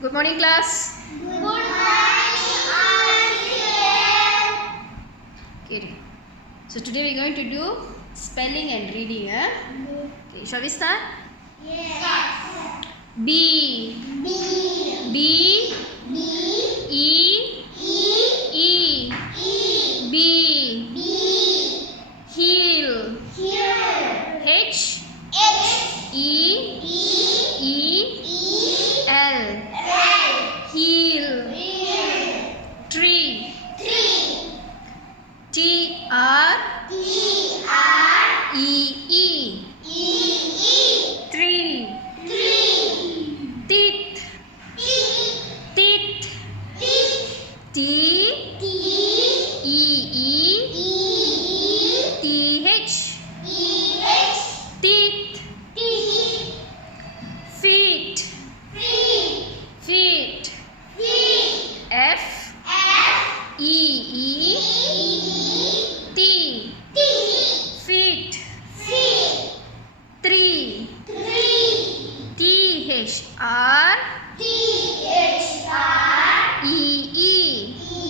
Good morning, class. Good morning, all children. Okay. So today we are going to do spelling and reading. Okay, shall we start? Yes. B. B. B. B. E. E. E. E. B. B. Heel. Here. H. H. E. E. E. E. L. L. Heel. Here. Tree. Tree. T. R. T. R. E. E. E. E. Tree. Tree. Teeth. Teeth. Teeth. Teeth. T. T. E. E. E. T. H. E. H. Teeth. Teeth. Feet. Feet. Feet. Feet. F. F. E. E. E. T. T. Feet. Feet. Tree. Tree. T. H. R. T. H. R. E. E. E.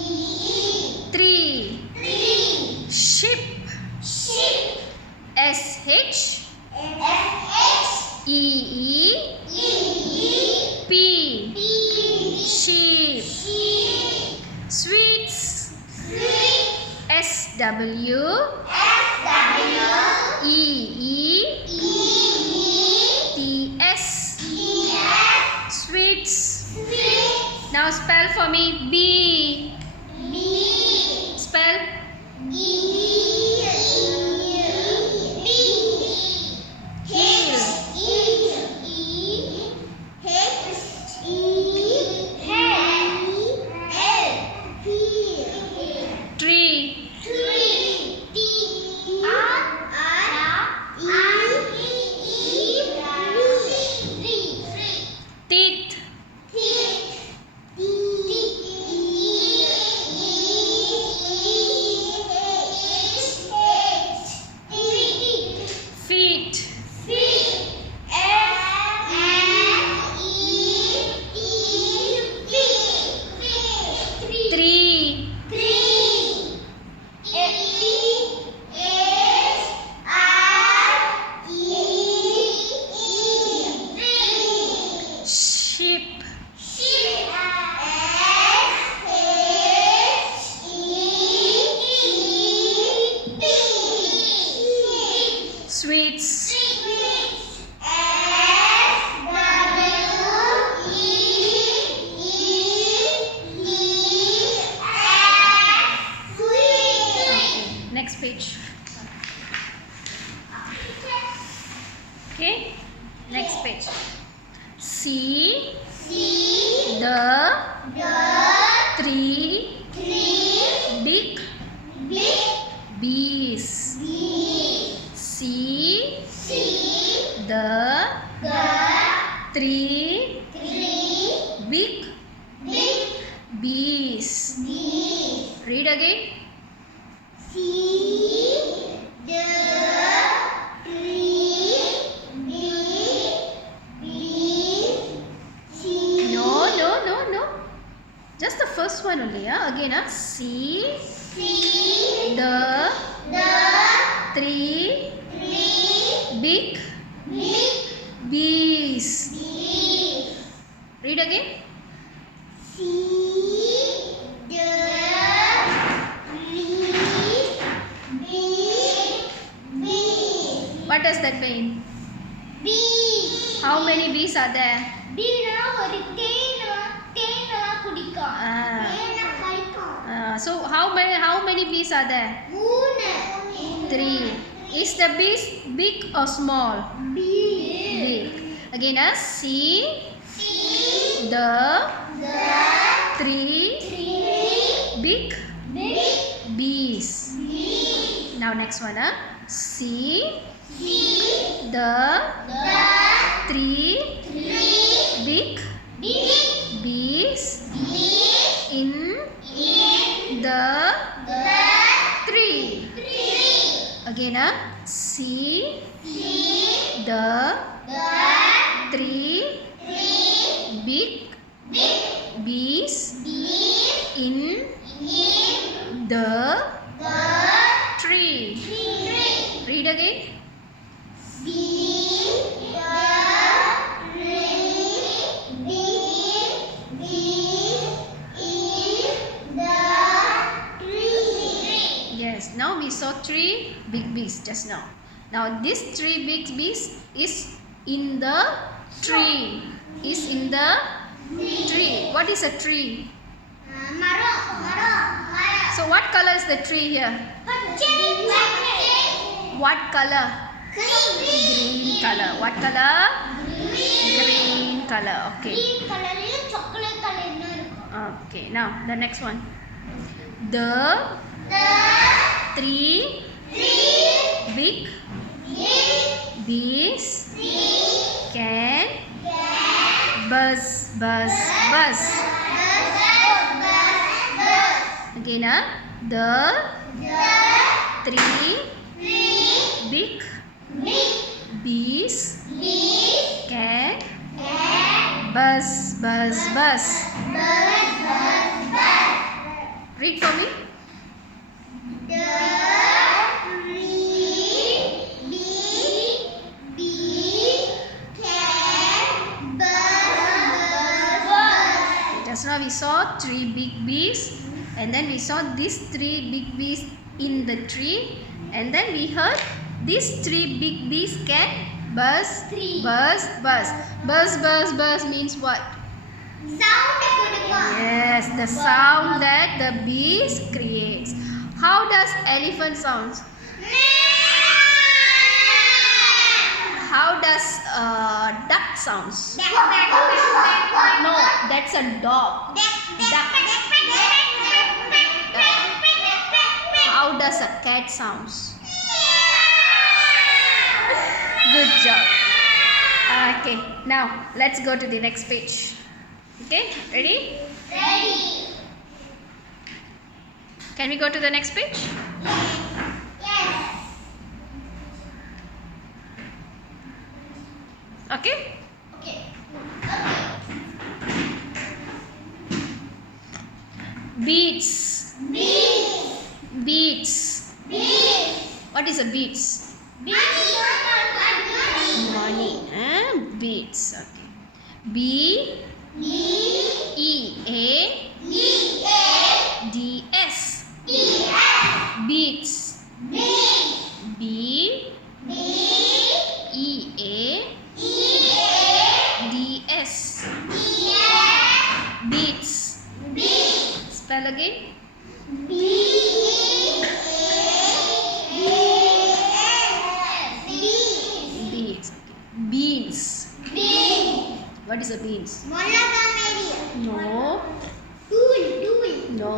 Tree. Tree. Ship. Ship. S. H. F. E. E. E. P. P. Sheep. Sheep. Sweets. Sweet. S. W. F. W. E. E. E. T. S. T. F. Sweets. Sweet. Now spell for me. B. B. Spell. E. B. Heel. E. E. H. E. L. Tree. Tree. T. R. E. E. Tree. Teeth. Feet. Tree. Sheep. Sweets. Next page. Okay. Next page. C. The. Three. Big. Bees. C. The. Three. Big. Bees. Read again. No. Just the first one only. Again. C. The. Three. Big. Bees. Read again. What does that mean? How many bees are there? So how many bees are there? 3. Is the bees big or small? Big. Again, C. The. 3 big bees. Now next one. C. The. 3 big bees in the tree. Again, C. The. 3 big Bees Bees in in the the tree. tree. Read again. Bees the tree. Bees in the tree. Yes, now we saw 3 big bees just now. Now this 3 big bees is in the tree. Is in the tree. What is a tree? Maro. So what color is the tree here? What color? Green color. What color? Green color. Okay. Okay. Now the next one. The 3 big bees can buzz. Again, the 3 big bees can buzz. Read for me. Just now we saw 3 big bees, and then we saw these 3 big bees in the tree, and then we heard these 3 big bees can buzz. Buzz means what? Yes, the sound that the bees creates. How does elephant sounds? How does duck sounds? No, that's a dog. Duck. How does a cat sounds? Good job. Okay, now let's go to the next page. Okay, ready? Ready. Can we go to the next page? Yes. Okay. Okay. Beads. What is a beads? Money. Beads. Okay. B-E-A-D-S. Beads. B-E-A-D-S. Beads. Spell again. Beads. Beans. What is a beans? No. No.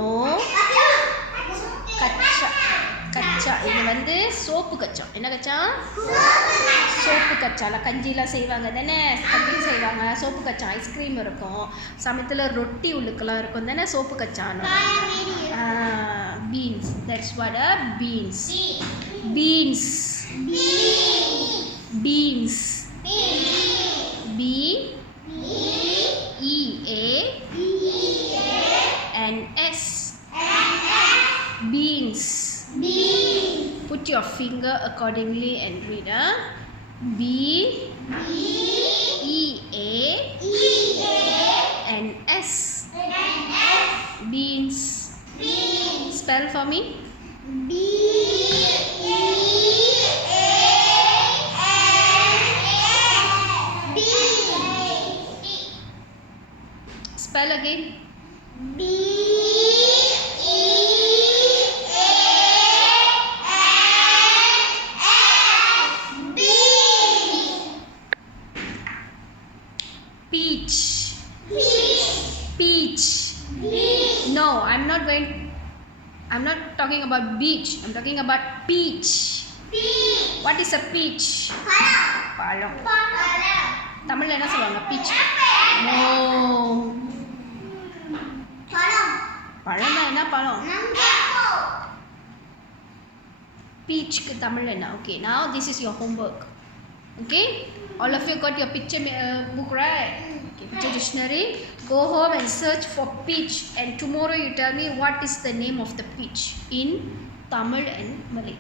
கச்சா. இது வந்து soap கச்சா. என்ன கச்சா? Soap கச்சால கஞ்சிலாம் செய்வாங்க தானே, கஞ்சி செய்வாங்க, சோப்பு கச்சா. ஐஸ்கிரீம் இருக்கும், சமயத்தில் ரொட்டி உள்ளுக்கெல்லாம் இருக்கும் தானே, சோப்பு கச்சான்னு. Beans. That's what a beans. Beans. B-E-A-N-S. Beans. Put your finger accordingly and read. B-E-A-N-S. Beans. Spell for me. Spell again. Peach. No, I'm not talking about beach. I'm talking about peach. What is a peach? பழம். தமிழ்ல என்ன சொல்லுவாங்க peach? No. பழம்னா என்ன பழம்? Peachக்கு தமிழ்ல என்ன? Okay, now this is your homework. Okay, all of you got your picture book, right? Okay, dictionary. Go home and search for peach, and tomorrow you tell me what is the name of the peach in Tamil and Malay.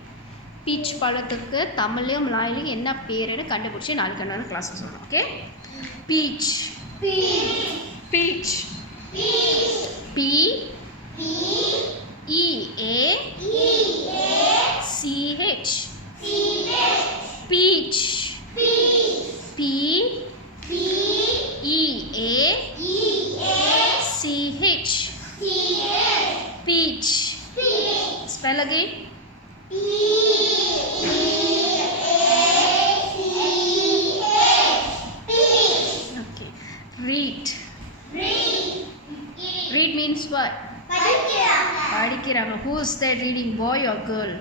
Peach பழத்துக்கு தமிழ்லையும் மலையாளிலும் என்ன பேருன்னு கண்டுபிடிச்சி நாளைக்கு நான் class சொல்லணும். Okay? Peach. Peach. P E A C H. Peach. P E A C H. Peach. Spell again. Okay. Read. Read means what? Padikiranga. Who is that reading? Boy or girl?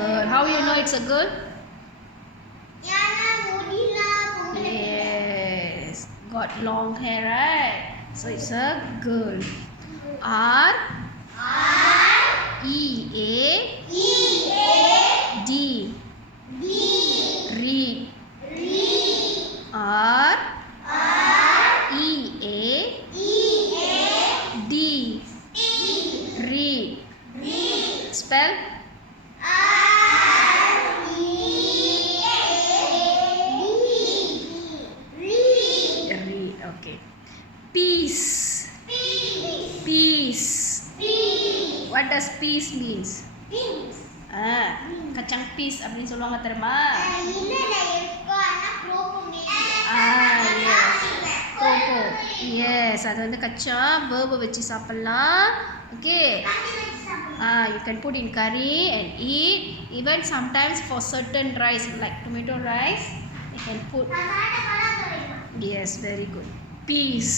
Girl. How you know it's a girl? Yes. Got long hair, right? So it's a girl. R E A D. Read. R E A D. Read. Spell. Read. Okay. Peace. Peace. What does peace means? Kacang peace அப்படின்னு சொல்லுவாங்க தெரியுமா? Yes. Coco. Yes. அது வந்து கச்சா verb வச்சு சாப்பிடலாம். Okay. You can put in curry and eat. Even sometimes for certain rice like tomato rice, you can put. Yes, very good. Peace.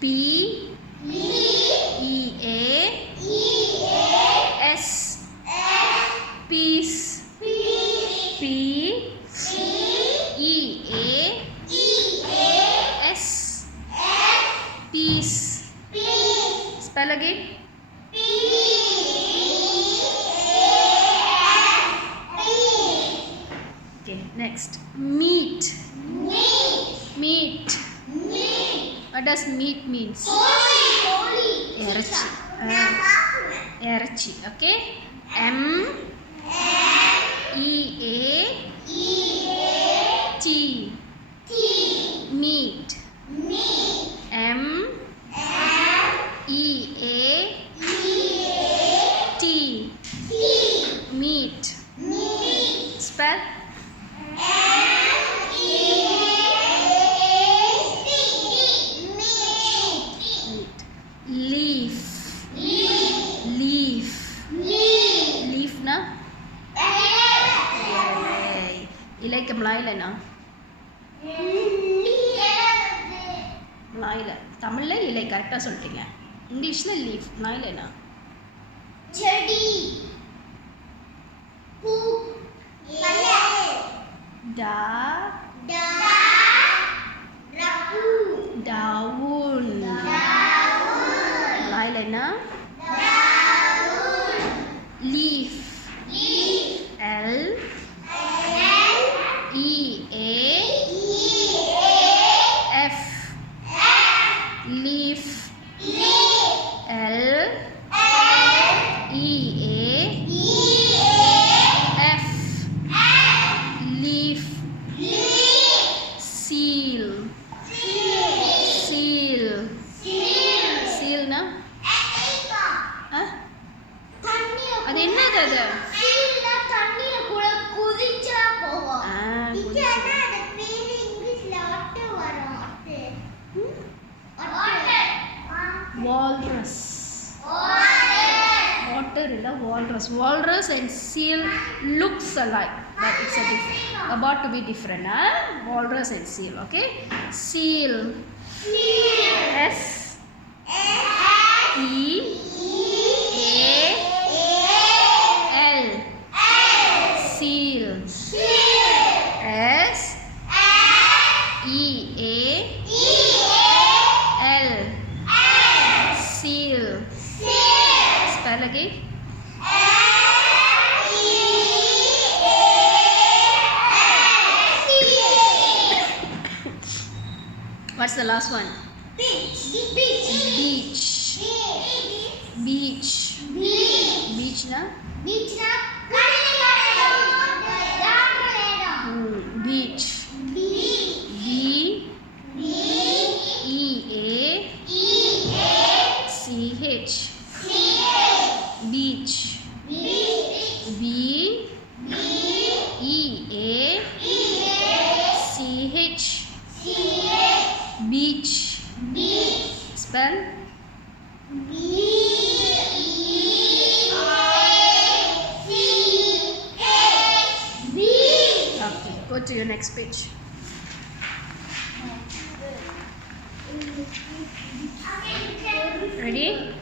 P E A S. Peace. P E A S. Peace. Spell again. Okay, next. Meat. Meat. What does meat means? Iறைச்சி. Iறைச்ci. Okay. M E A T. Meat. M E A T. Meat. Spell. Leaf. Leaf. Leaf na? இலைக்கு மலாயிலனா? மலாயில. தமிழ்ல இலை கரெக்டாக சொல்லிட்டீங்க. இங்கிலீஷில் leaf. மலாயிலனா? செடி. பூ. Da. Daun. Melayu leaf. L E A F. Leaf. L E A F. Leaf. Seal. Seal na? அது என்னது அது? Walrus. Water illa walrus. Walrus and seal looks alike, but it's about to be different. Walrus and seal. Okay. Seal. S E A L. Seal. S E A L. Seal. Spell again. What's the last one? Beach. Beach. Beach. Beach na? Beach na Beach. B E A C H. Beach. B E A C H. Beach. Spell. Okay, go to your next page. Ready?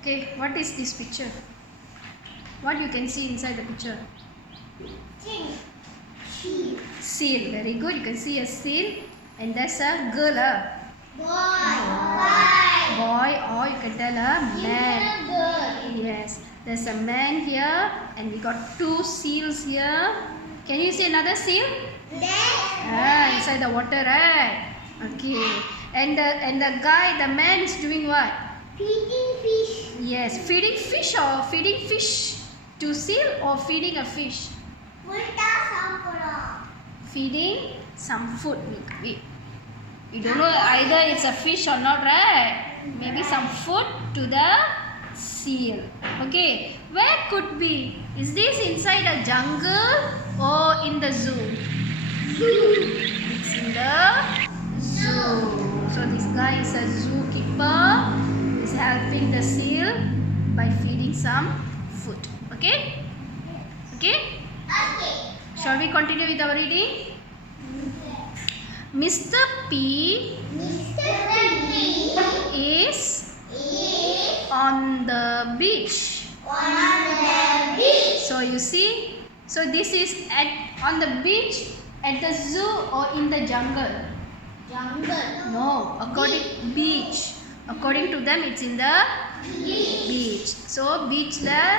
Okay, what is this picture? What you can see inside the picture? Seal. Very good. You can see a seal, and that's a girl, boy, or you can tell a man. Yes, there's a man here, and we got two seals here. Can you see another seal? Inside the water, right? Okay. And the guy, the man is doing what? Feeding fish. Yes, feeding fish or feeding fish to seal or feeding a fish? Feeding some food. You don't know either it's a fish or not, right? Maybe some food to the seal. Okay, where could be? Is this inside a jungle or in the zoo? It's in the zoo. So this guy is a zookeeper. Is helping the seal by feeding some food. Okay? Okay? Shall we continue with our reading? Mr. P is on the beach. So you see, so this is on the beach, at the zoo or in the jungle? No, beach. According to them, it's in the beach. So beach la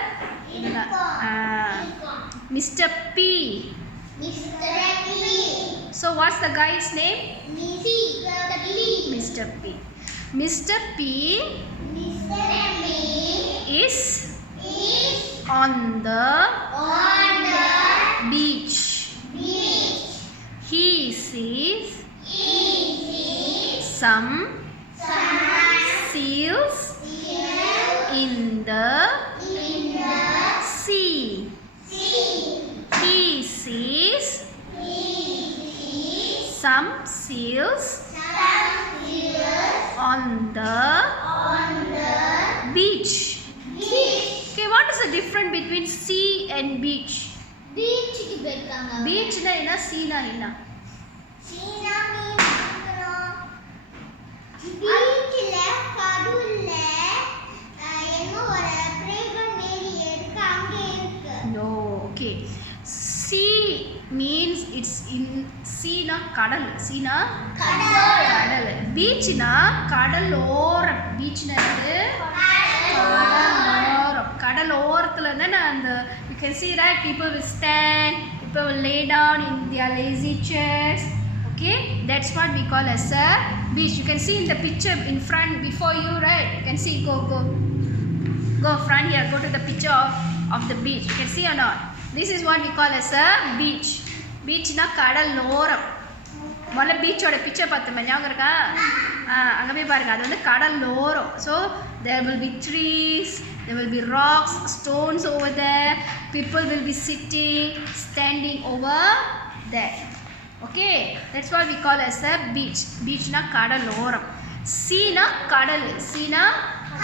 Mr. P. So what's the guy's name? Mr. P. Mr. P is on the beach. He sees some seals in the sea. He sees some seals on the beach. Okay, what is the difference between sea and beach? Beach na ina, sea na ina. No, okay. Sea means it's in sea na kadal. Sea na kadal. Beach na kadaloram. Beach na kadalorathula na and you can see, right, people will stand, people will lay down in their lazy chairs. Okay, that's what we call as a beach. You can see in the picture in front before you, right? You can see, go front here, go to the picture of the beach. You can see or not? This is what we call as a beach. Beach na kadaloram. Mala beach oda picture pathuma nyanga iruka? Anga poi parunga, adu vandu kadaloram. So there will be trees, there will be rocks, stones over there. People will be sitting, standing over there. Okay, that's what we call as a beach. Beach na kadaloram. Sea na kadal. Sea na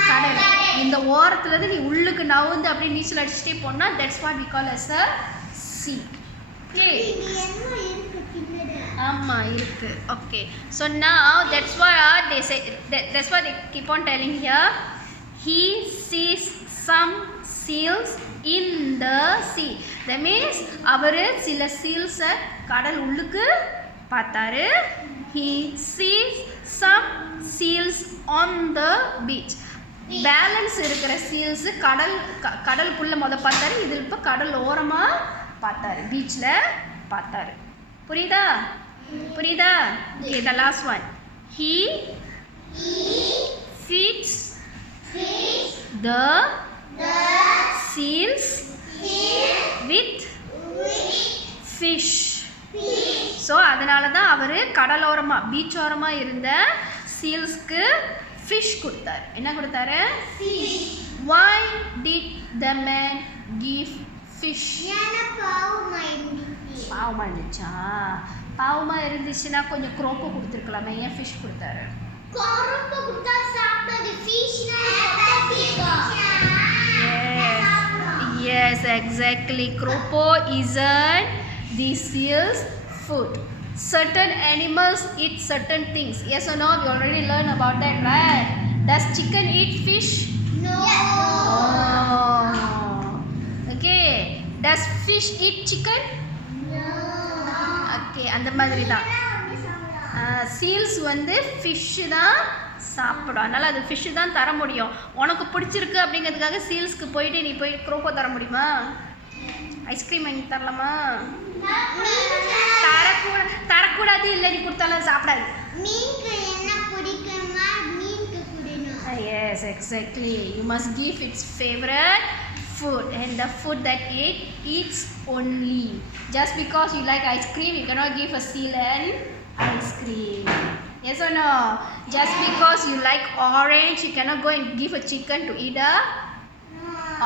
கடல். இந்த ஓரத்துல இருந்து நீ உள்ளுக்கு நவுந்து அப்படியே நீச்சல் அடிச்சிட்டே போனா that's what we call as a sea. Okay. ஆமா இருக்கு. Okay. So now that's why they say that's why they keep on telling here. He sees some seals in the sea. That means அவரு சில seals கடல் உள்ளுக்கு பார்த்தாரு. He sees some seals on the beach. Balance இருக்கிற seals கடலுக்குள்ள பார்த்தாரு. இது இப்போ கடல் ஓரமாக பார்த்தாரு. பீச்சில் பார்த்தாரு. புரியுதா? புரியுதா? Okay, the last one. He feeds the seals with fish. So அதனால தான் அவர் கடலோரமாக பீச்சோரமாக இருந்த சீல்ஸ்க்கு ஃபிஷ் கொடுத்தாரு. என்ன கொடுத்தாரு? Why did the man give fish? பாவமாக இருந்துச்சா? பாவமாக இருந்துச்சுன்னா கொஞ்சம் குரோப்போ கொடுத்துருக்கலாமே, ஏன் ஃபிஷ் கொடுத்தாரு? Yes, exactly. Cropo isn't the seal's food. Certain animals eat certain things. Yes or no? We already learned about that, right? Does chicken eat fish? No. Oh. Okay. Does fish eat chicken? No. Okay, அந்த மாதிரி தான். Seals வந்து fish தான் சாப்பிடும். அதனால் அது fish தான் தர முடியும். உனக்கு பிடிச்சிருக்கு அப்படிங்கிறதுக்காக சீல்ஸ்க்கு போயிட்டு நீ போய் குரோப்போ தர முடியுமா? ஐஸ்கிரீம் வாங்கி தரலாமா? தரக்கூடாது. இல்லை, நீ கொடுத்தாலும் சாப்பிடாது. Yes, exactly. You must give its favorite food, and the food that it eats only. Just because you like ice cream, you cannot give a seal and ice cream. Yes or no? Just because you like orange, you cannot go and give a chicken to eat a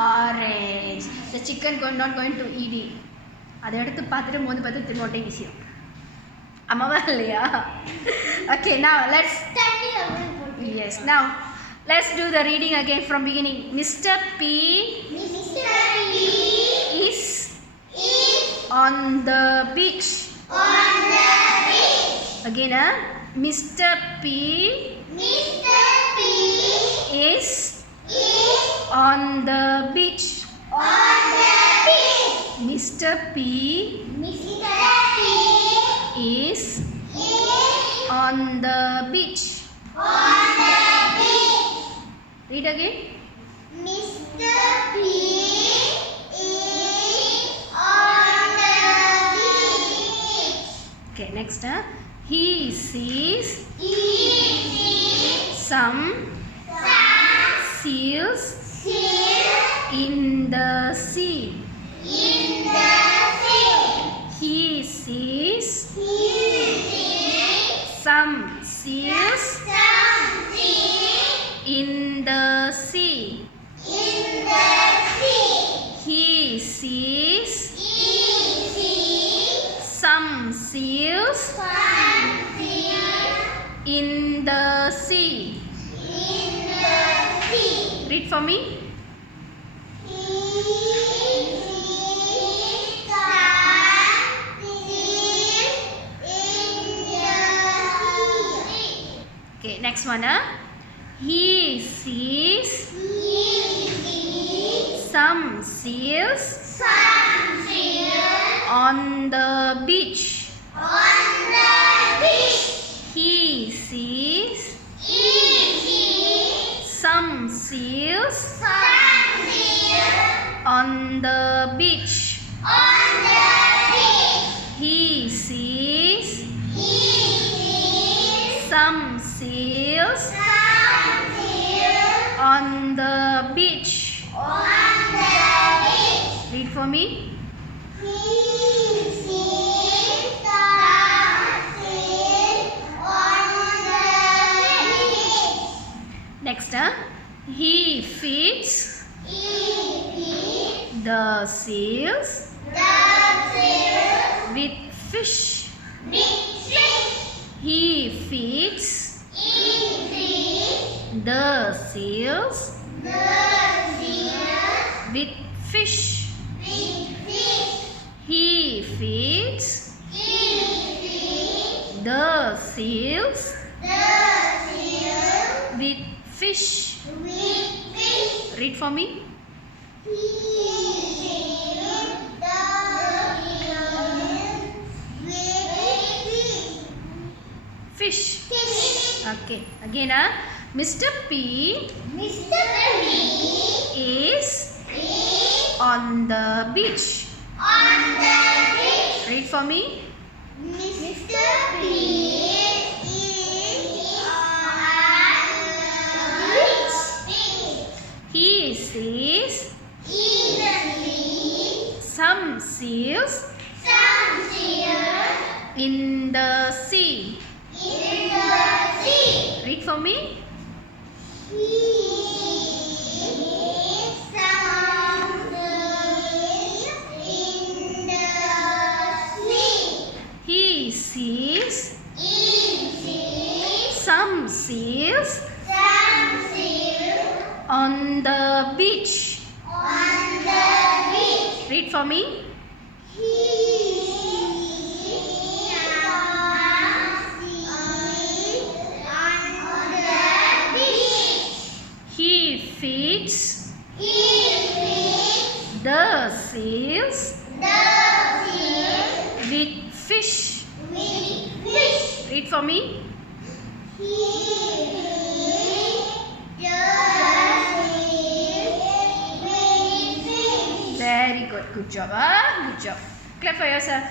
orange. The chicken not going to eat it. அதை எடுத்து பார்த்துட்டு மோந்து பார்த்து திரும்ப விஷயம் அம்மாவா இல்லையா? Okay, now let's do the reading again from beginning. Mr. P is on the beach. Again, Mr. P is on the beach. Mr. P is on the beach. Read again. Mr. P is on the beach. Okay, next. He sees some seals in the sea. He sees some seals in the sea. He sees some seals in the sea. Read for me. Okay, next one. He sees some seals on the beach. He sees some seals on the beach. He sees some seals on the beach. Read for me. Next, he feeds the seals with fish. He feeds the seals with fish. He feeds the seals with fish. Read for me. Fish. Okay. Again, Mr. P is on the beach. Read for me. Mr. Beast is on the beach. He sees In the sea, some seals some seals in the sea. in the sea. Read for me. He sees some seals in the sea. He sees He sees some seals some seals on the beach. on the beach. Read for me. He sees some seals on the beach. He feeds He feeds the seals the seals with fish. with fish. Read for me. He feeds the seals with fish. Very good. Good job. Good job. Clap for yourself.